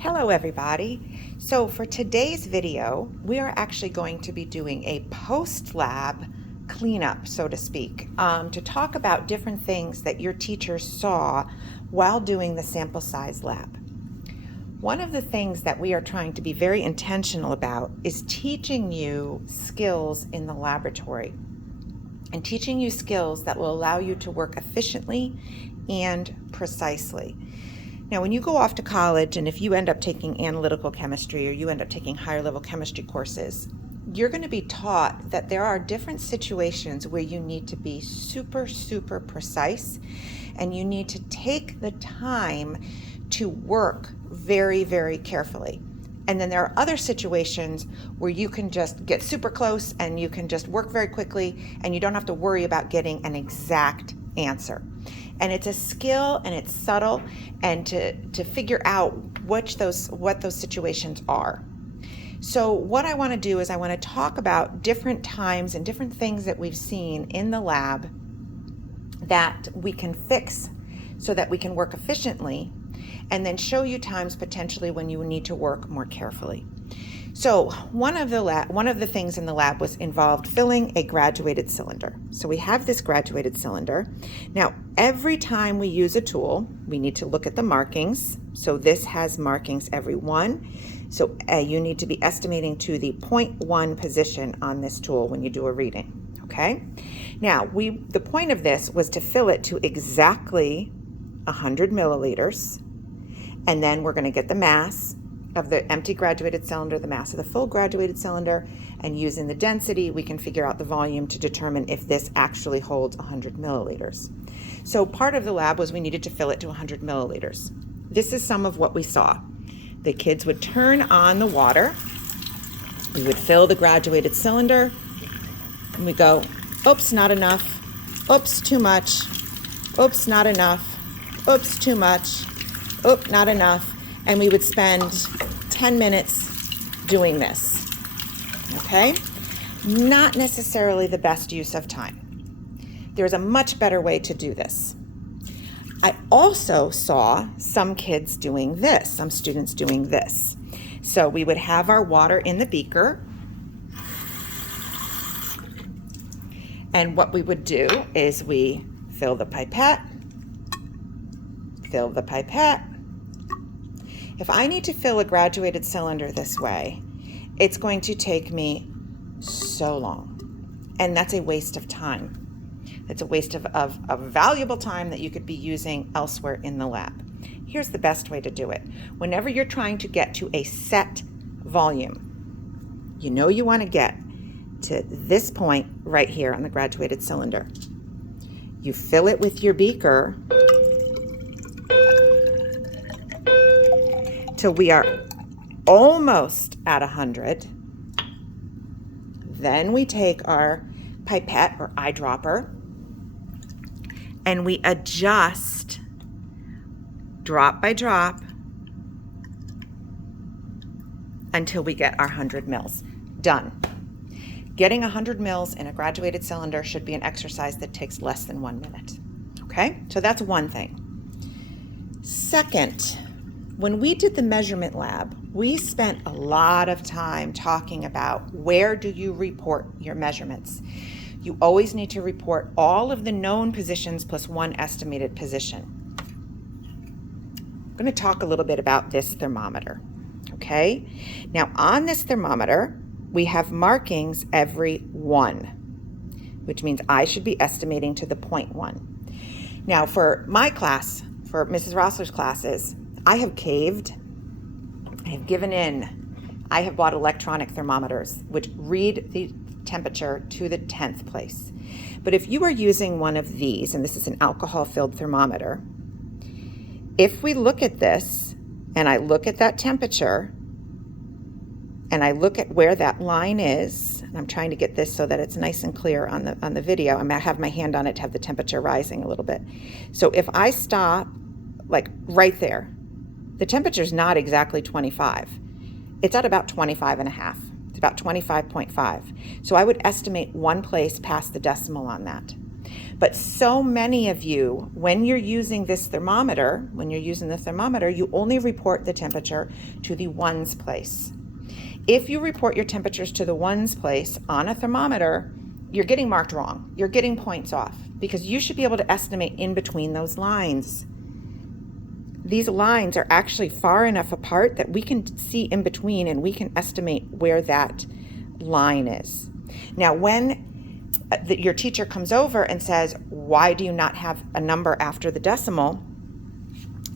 Hello everybody. So for today's video, we are actually going to be doing a post-lab cleanup, so to speak, to talk about different things that your teachers saw while doing the sample size lab. One of the things that we are trying to be very intentional about is teaching you skills in the laboratory and teaching you skills that will allow you to work efficiently and precisely. Now, when you go off to college, and if you end up taking analytical chemistry or you end up taking higher level chemistry courses, you're going to be taught that there are different situations where you need to be super precise, and you need to take the time to work very carefully. And then there are other situations where you can just get super close and you can just work very quickly and you don't have to worry about getting an exact answer. And it's a skill and it's subtle, and to figure out what those situations are. So what I want to do is I want to talk about different times and different things that we've seen in the lab that we can fix so that we can work efficiently, and then show you times potentially when you need to work more carefully. So one of the things in the lab was involved filling a graduated cylinder. So we have this graduated cylinder. Now, every time we use a tool, we need to look at the markings. So this has markings every one. So you need to be estimating to the 0.1 position on this tool when you do a reading, okay? Now, the point of this was to fill it to exactly 100 milliliters, and then we're gonna get the mass of the empty graduated cylinder, the mass of the full graduated cylinder, and using the density, we can figure out the volume to determine if this actually holds 100 milliliters. So part of the lab was we needed to fill it to 100 milliliters. This is some of what we saw. The kids would turn on the water, we would fill the graduated cylinder, and we go, oops, not enough, oops, too much, oops, not enough, oops, too much, oops, not enough, and we would spend 10 minutes doing this, okay? Not necessarily the best use of time. There's a much better way to do this. I also saw some kids doing this, some students doing this. So we would have our water in the beaker, and what we would do is we fill the pipette. If I need to fill a graduated cylinder this way, it's going to take me so long, and that's a waste of time. It's a waste of valuable time that you could be using elsewhere in the lab. Here's the best way to do it. Whenever you're trying to get to a set volume, you know you want to get to this point right here on the graduated cylinder. You fill it with your beaker till we are almost at 100. Then we take our pipette or eyedropper and we adjust drop by drop until we get our 100 mils. Done. Getting 100 mils in a graduated cylinder should be an exercise that takes less than 1 minute. Okay, so that's one thing. Second, when we did the measurement lab, we spent a lot of time talking about where do you report your measurements. You always need to report all of the known positions plus one estimated position. I'm going to talk a little bit about this thermometer, okay? Now on this thermometer, we have markings every one, which means I should be estimating to the 0.1. Now for my class, for Mrs. Rossler's classes, I have caved, I have given in. I have bought electronic thermometers which read the temperature to the 10th place. But if you are using one of these, and this is an alcohol-filled thermometer, if we look at this and I look at that temperature and I look at where that line is, and I'm trying to get this so that it's nice and clear on the video. I'm gonna have my hand on it to have the temperature rising a little bit. So if I stop like right there, the temperature is not exactly 25. It's at about 25 and a half. It's about 25.5. So I would estimate one place past the decimal on that. But so many of you, when you're using this thermometer, you only report the temperature to the ones place. If you report your temperatures to the ones place on a thermometer, you're getting marked wrong. You're getting points off because you should be able to estimate in between those lines. These lines are actually far enough apart that we can see in between and we can estimate where that line is. Now, when your teacher comes over and says, why do you not have a number after the decimal?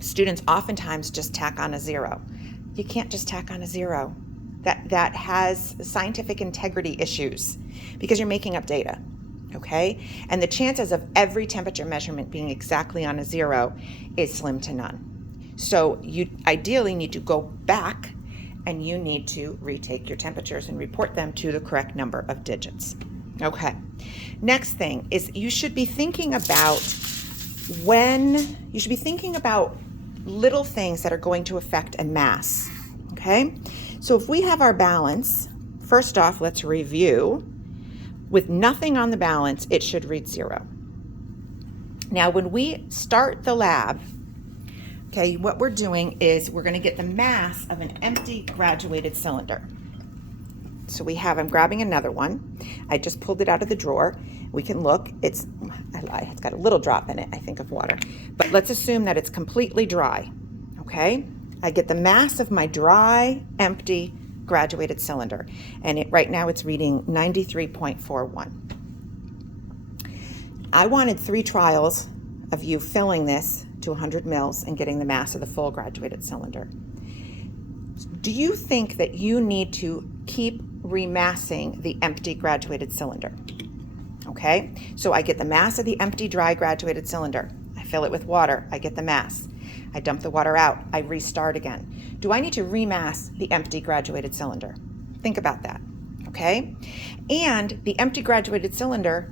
Students oftentimes just tack on a 0. You can't just tack on a 0. That has scientific integrity issues because you're making up data, okay? And the chances of every temperature measurement being exactly on a 0 is slim to none. So you ideally need to go back and you need to retake your temperatures and report them to the correct number of digits. Okay, next thing is you should be thinking about little things that are going to affect a mass, okay? So if we have our balance, first off, let's review. With nothing on the balance, it should read 0. Now, when we start the lab, okay, what we're doing is we're going to get the mass of an empty graduated cylinder. So I'm grabbing another one. I just pulled it out of the drawer. We can look. It's got a little drop in it, I think, of water. But let's assume that it's completely dry, okay? I get the mass of my dry, empty, graduated cylinder. And right now it's reading 93.41. I wanted 3 trials of you filling this to 100 mils and getting the mass of the full graduated cylinder. Do you think that you need to keep remassing the empty graduated cylinder? Okay, so I get the mass of the empty dry graduated cylinder. I fill it with water. I get the mass. I dump the water out. I restart again. Do I need to remass the empty graduated cylinder? Think about that, okay? And the empty graduated cylinder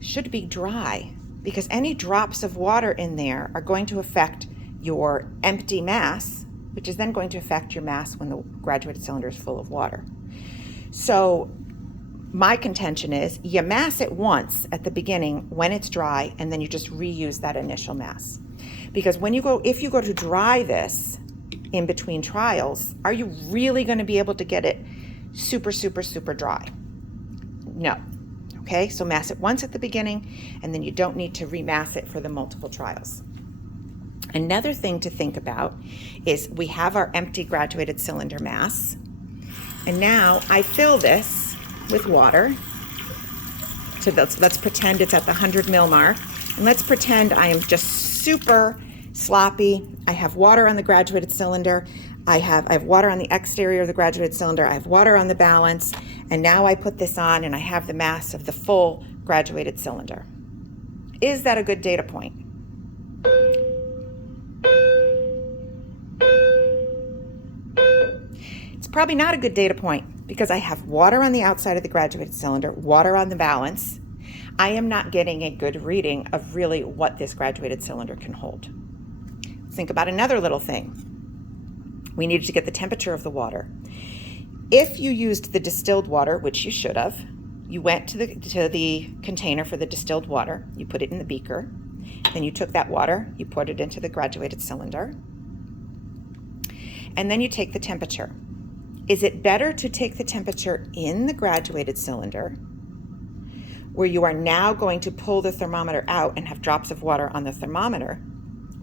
should be dry because any drops of water in there are going to affect your empty mass, which is then going to affect your mass when the graduated cylinder is full of water. So my contention is you mass it once at the beginning when it's dry, and then you just reuse that initial mass. Because if you go to dry this in between trials, are you really going to be able to get it super, super, super dry? No. Okay, so mass it once at the beginning, and then you don't need to remass it for the multiple trials. Another thing to think about is we have our empty graduated cylinder mass, and now I fill this with water. So let's pretend it's at the 100 mil mark, and let's pretend I am just super sloppy. I have water on the graduated cylinder. I have water on the exterior of the graduated cylinder. I have water on the balance, and now I put this on and I have the mass of the full graduated cylinder. Is that a good data point? It's probably not a good data point because I have water on the outside of the graduated cylinder, water on the balance. I am not getting a good reading of really what this graduated cylinder can hold. Think about another little thing. We needed to get the temperature of the water. If you used the distilled water, which you should have, you went to the container for the distilled water, you put it in the beaker, then you took that water, you poured it into the graduated cylinder, and then you take the temperature. Is it better to take the temperature in the graduated cylinder, where you are now going to pull the thermometer out and have drops of water on the thermometer,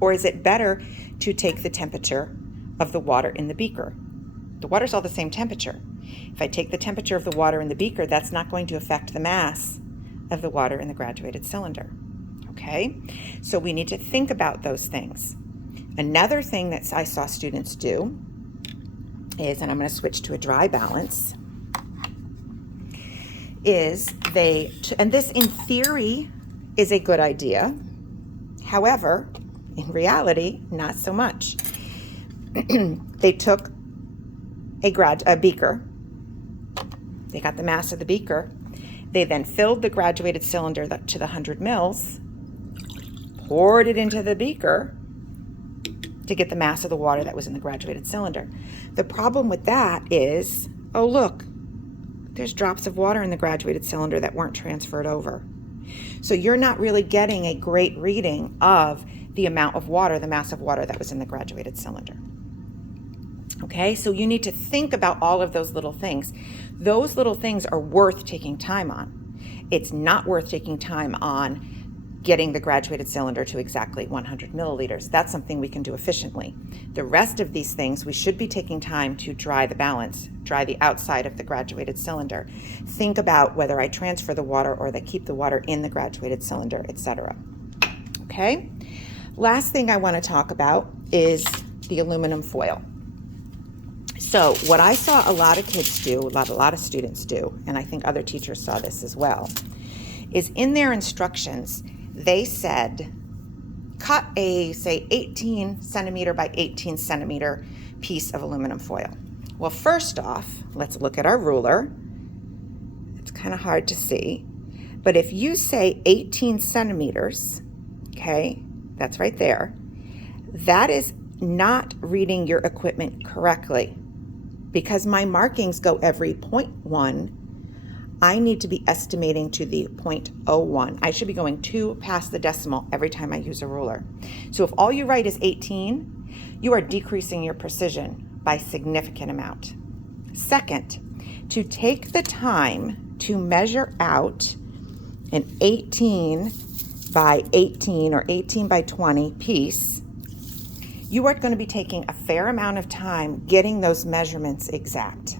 or is it better to take the temperature of the water in the beaker? The water's all the same temperature. If I take the temperature of the water in the beaker, that's not going to affect the mass of the water in the graduated cylinder. Okay? So we need to think about those things. Another thing that I saw students do is, and I'm going to switch to a dry balance, is and this in theory is a good idea. However, in reality, not so much. They took a beaker. They got the mass of the beaker. They then filled the graduated cylinder to the 100 mils, poured it into the beaker to get the mass of the water that was in the graduated cylinder. The problem with that is, oh look, there's drops of water in the graduated cylinder that weren't transferred over. So you're not really getting a great reading of the amount of water, the mass of water that was in the graduated cylinder. Okay, so you need to think about all of those little things. Those little things are worth taking time on. It's not worth taking time on getting the graduated cylinder to exactly 100 milliliters. That's something we can do efficiently. The rest of these things, we should be taking time to dry the balance, dry the outside of the graduated cylinder. Think about whether I transfer the water or that keep the water in the graduated cylinder, etc. Okay? Last thing I want to talk about is the aluminum foil. So what I saw a lot of kids do, a lot of students do, and I think other teachers saw this as well, is in their instructions, they said, cut a, say, 18 centimeter by 18 centimeter piece of aluminum foil. Well, first off, let's look at our ruler. It's kind of hard to see, but if you say 18 centimeters, okay, that's right there, that is not reading your equipment correctly. Because my markings go every 0.1, I need to be estimating to the 0.01. I should be going 2 past the decimal every time I use a ruler. So if all you write is 18, you are decreasing your precision by a significant amount. Second, to take the time to measure out an 18 by 18 or 18 by 20 piece, you are going to be taking a fair amount of time getting those measurements exact.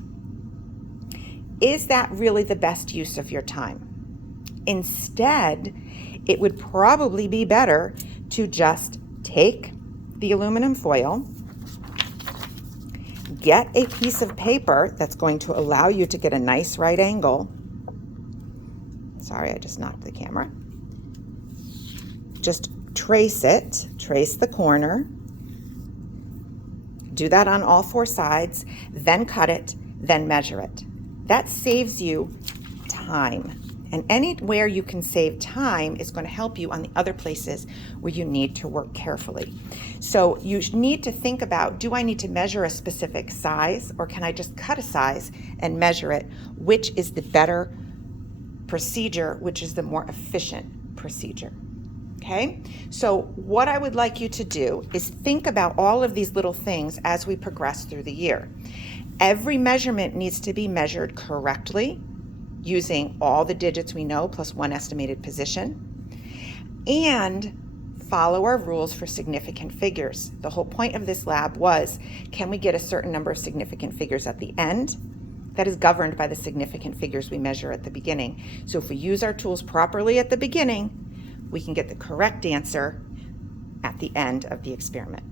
Is that really the best use of your time? Instead, it would probably be better to just take the aluminum foil, get a piece of paper that's going to allow you to get a nice right angle. Sorry, I just knocked the camera. Just trace it, trace the corner. Do that on all 4 sides, then cut it, then measure it. That saves you time. And anywhere you can save time is going to help you on the other places where you need to work carefully. So you need to think about, do I need to measure a specific size, or can I just cut a size and measure it? Which is the better procedure, which is the more efficient procedure? Okay, so what I would like you to do is think about all of these little things as we progress through the year. Every measurement needs to be measured correctly using all the digits we know plus 1 estimated position, and follow our rules for significant figures. The whole point of this lab was, can we get a certain number of significant figures at the end? That is governed by the significant figures we measure at the beginning. So if we use our tools properly at the beginning, we can get the correct answer at the end of the experiment.